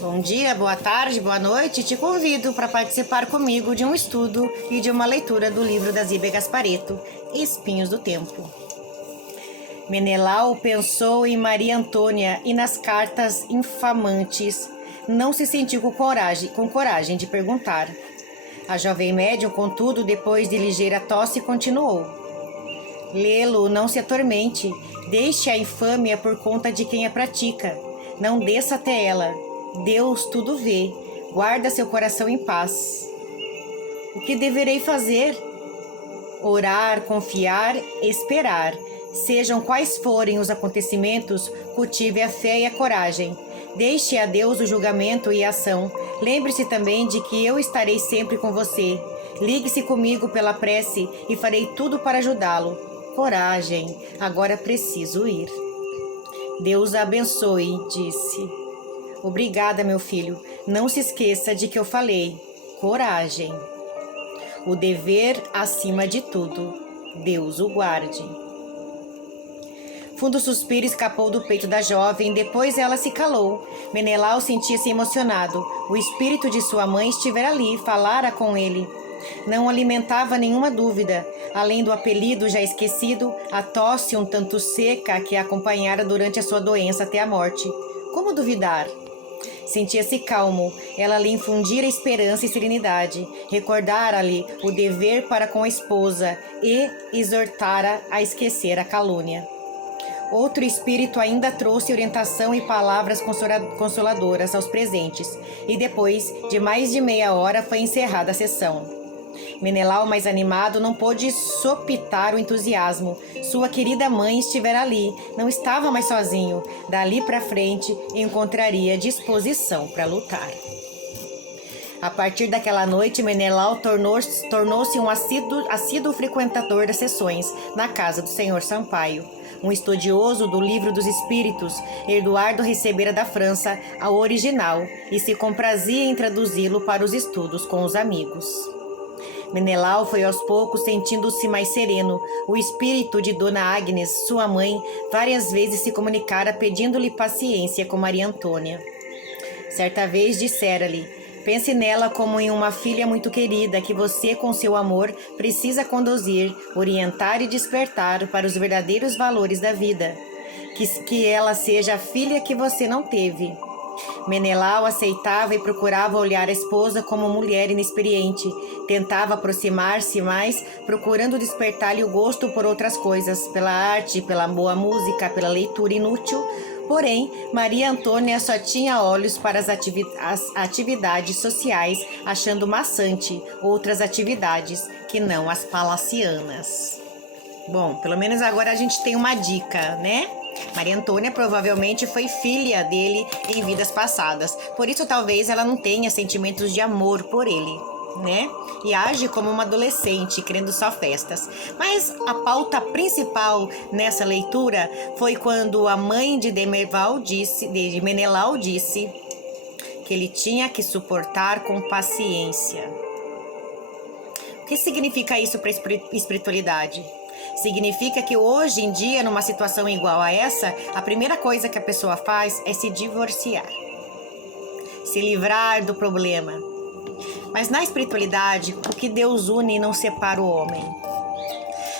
Bom dia, boa tarde, boa noite. Te convido para participar comigo de um estudo e de uma leitura do livro da Zíbia Gasparetto, Espinhos do Tempo. Menelau pensou em Maria Antônia e nas cartas infamantes. Não se sentiu com coragem de perguntar. A jovem médium, contudo, depois de ligeira tosse, continuou. Lê-lo, não se atormente. Deixe a infâmia por conta de quem a pratica. Não desça até ela. Deus tudo vê. Guarda seu coração em paz. O que deverei fazer? Orar, confiar, esperar. Sejam quais forem os acontecimentos, cultive a fé e a coragem. Deixe a Deus o julgamento e a ação. Lembre-se também de que eu estarei sempre com você. Ligue-se comigo pela prece e farei tudo para ajudá-lo. Coragem, agora preciso ir. Deus a abençoe, disse. Obrigada, meu filho. Não se esqueça de que eu falei. Coragem. O dever acima de tudo. Deus o guarde. Fundo suspiro escapou do peito da jovem, depois ela se calou. Menelau sentia-se emocionado. O espírito de sua mãe estivera ali, falara com ele. Não alimentava nenhuma dúvida. Além do apelido já esquecido, a tosse um tanto seca que a acompanhara durante a sua doença até a morte. Como duvidar? Sentia-se calmo. Ela lhe infundira esperança e serenidade. Recordara-lhe o dever para com a esposa e exortara a esquecer a calúnia. Outro espírito ainda trouxe orientação e palavras consoladoras aos presentes, e depois de mais de meia hora foi encerrada a sessão. Menelau, mais animado, não pôde sopitar o entusiasmo. Sua querida mãe estivera ali, não estava mais sozinho. Dali para frente, encontraria disposição para lutar. A partir daquela noite, Menelau tornou-se um assíduo frequentador das sessões na casa do Senhor Sampaio. Um estudioso do Livro dos Espíritos, Eduardo recebera da França o original e se comprazia em traduzi-lo para os estudos com os amigos. Menelau foi aos poucos sentindo-se mais sereno. O espírito de Dona Agnes, sua mãe, várias vezes se comunicara pedindo-lhe paciência com Maria Antônia. Certa vez dissera-lhe: pense nela como em uma filha muito querida que você, com seu amor, precisa conduzir, orientar e despertar para os verdadeiros valores da vida. Que ela seja a filha que você não teve. Menelau aceitava e procurava olhar a esposa como mulher inexperiente. Tentava aproximar-se mais, procurando despertar-lhe o gosto por outras coisas, pela arte, pela boa música, pela leitura inútil. Porém, Maria Antônia só tinha olhos para as atividades sociais, achando maçante outras atividades que não as palacianas. Bom, pelo menos agora a gente tem uma dica, né? Maria Antônia provavelmente foi filha dele em vidas passadas. Por isso, talvez ela não tenha sentimentos de amor por ele, né? E age como uma adolescente, querendo só festas. Mas a pauta principal nessa leitura foi quando a mãe de Menelau disse que ele tinha que suportar com paciência. O que significa isso para a espiritualidade? Significa que hoje em dia, numa situação igual a essa, a primeira coisa que a pessoa faz é se divorciar, se livrar do problema. Mas na espiritualidade, o que Deus une não separa o homem.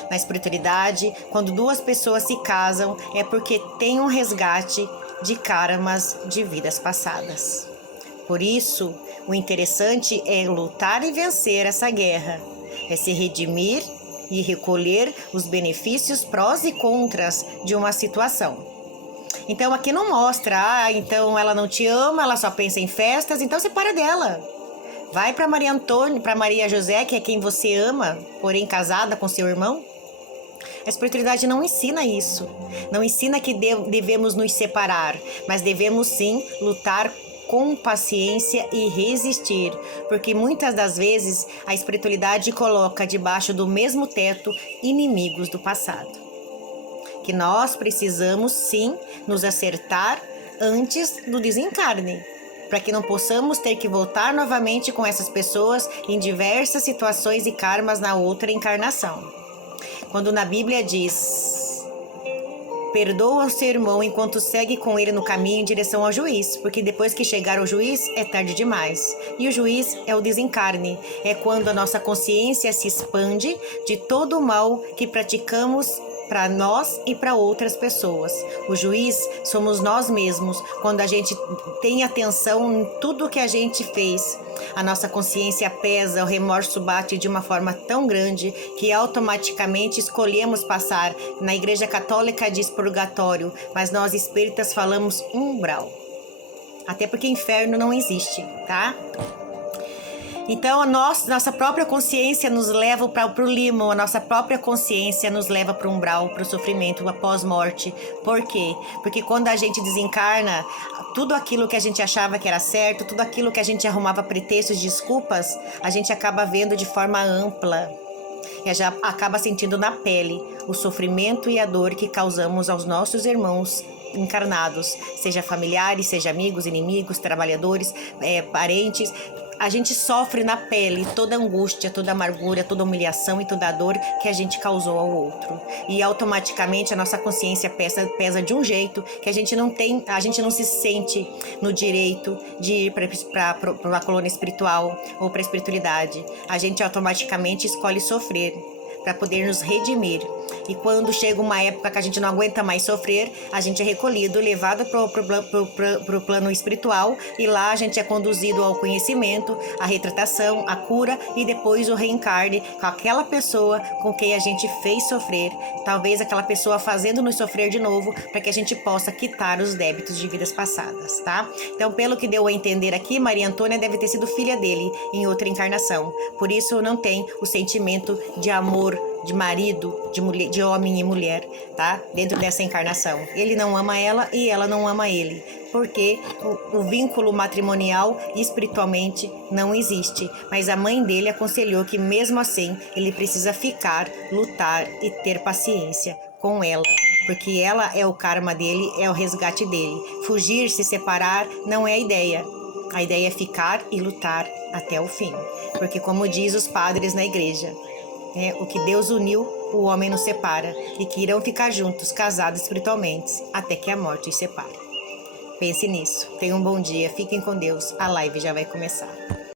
Na espiritualidade, quando duas pessoas se casam, é porque tem um resgate de karmas de vidas passadas. Por isso, o interessante é lutar e vencer essa guerra, é se redimir e recolher os benefícios, prós e contras de uma situação. Então aqui não mostra, então ela não te ama, ela só pensa em festas, então separa dela. Vai para Maria Antônia, para Maria José, que é quem você ama, porém casada com seu irmão. A espiritualidade não ensina isso. Não ensina que devemos nos separar, mas devemos sim lutar com paciência e resistir, porque muitas das vezes a espiritualidade coloca debaixo do mesmo teto inimigos do passado. Que nós precisamos sim nos acertar antes do desencarne, para que não possamos ter que voltar novamente com essas pessoas em diversas situações e karmas na outra encarnação. Quando na Bíblia diz: perdoa o seu irmão enquanto segue com ele no caminho em direção ao juiz, porque depois que chegar ao juiz é tarde demais. E o juiz é o desencarne, é quando a nossa consciência se expande de todo o mal que praticamos para nós e para outras pessoas. O juiz somos nós mesmos, quando a gente tem atenção em tudo que a gente fez. A nossa consciência pesa, o remorso bate de uma forma tão grande que automaticamente escolhemos passar. Na Igreja Católica diz purgatório, mas nós espíritas falamos umbral. Até porque inferno não existe, tá? Então, nossa própria consciência nos leva para o limbo, a nossa própria consciência nos leva para o umbral, para o sofrimento após morte. Por quê? Porque quando a gente desencarna, tudo aquilo que a gente achava que era certo, tudo aquilo que a gente arrumava pretextos, desculpas, a gente acaba vendo de forma ampla. E já acaba sentindo na pele o sofrimento e a dor que causamos aos nossos irmãos encarnados, seja familiares, seja amigos, inimigos, trabalhadores, parentes. A gente sofre na pele toda a angústia, toda a amargura, toda a humilhação e toda a dor que a gente causou ao outro. E automaticamente a nossa consciência pesa de um jeito que a gente não se sente no direito de ir para a colônia espiritual ou para a espiritualidade. A gente automaticamente escolhe sofrer para poder nos redimir. E quando chega uma época que a gente não aguenta mais sofrer, a gente é recolhido, levado para o plano espiritual, e lá a gente é conduzido ao conhecimento, à retratação, à cura e depois o reencarne com aquela pessoa com quem a gente fez sofrer, talvez aquela pessoa fazendo-nos sofrer de novo, para que a gente possa quitar os débitos de vidas passadas, tá? Então, pelo que deu a entender aqui, Maria Antônia deve ter sido filha dele em outra encarnação, por isso não tem o sentimento de amor, de marido, de mulher, de homem e mulher, tá? Dentro dessa encarnação. Ele não ama ela e ela não ama ele, porque o vínculo matrimonial espiritualmente não existe. Mas a mãe dele aconselhou que mesmo assim ele precisa ficar, lutar e ter paciência com ela, porque ela é o karma dele, é o resgate dele. Fugir, se separar não é a ideia. A ideia é ficar e lutar até o fim, porque como diz os padres na igreja, o que Deus uniu, o homem não separa, e que irão ficar juntos, casados espiritualmente, até que a morte os separe. Pense nisso. Tenham um bom dia, fiquem com Deus, a live já vai começar.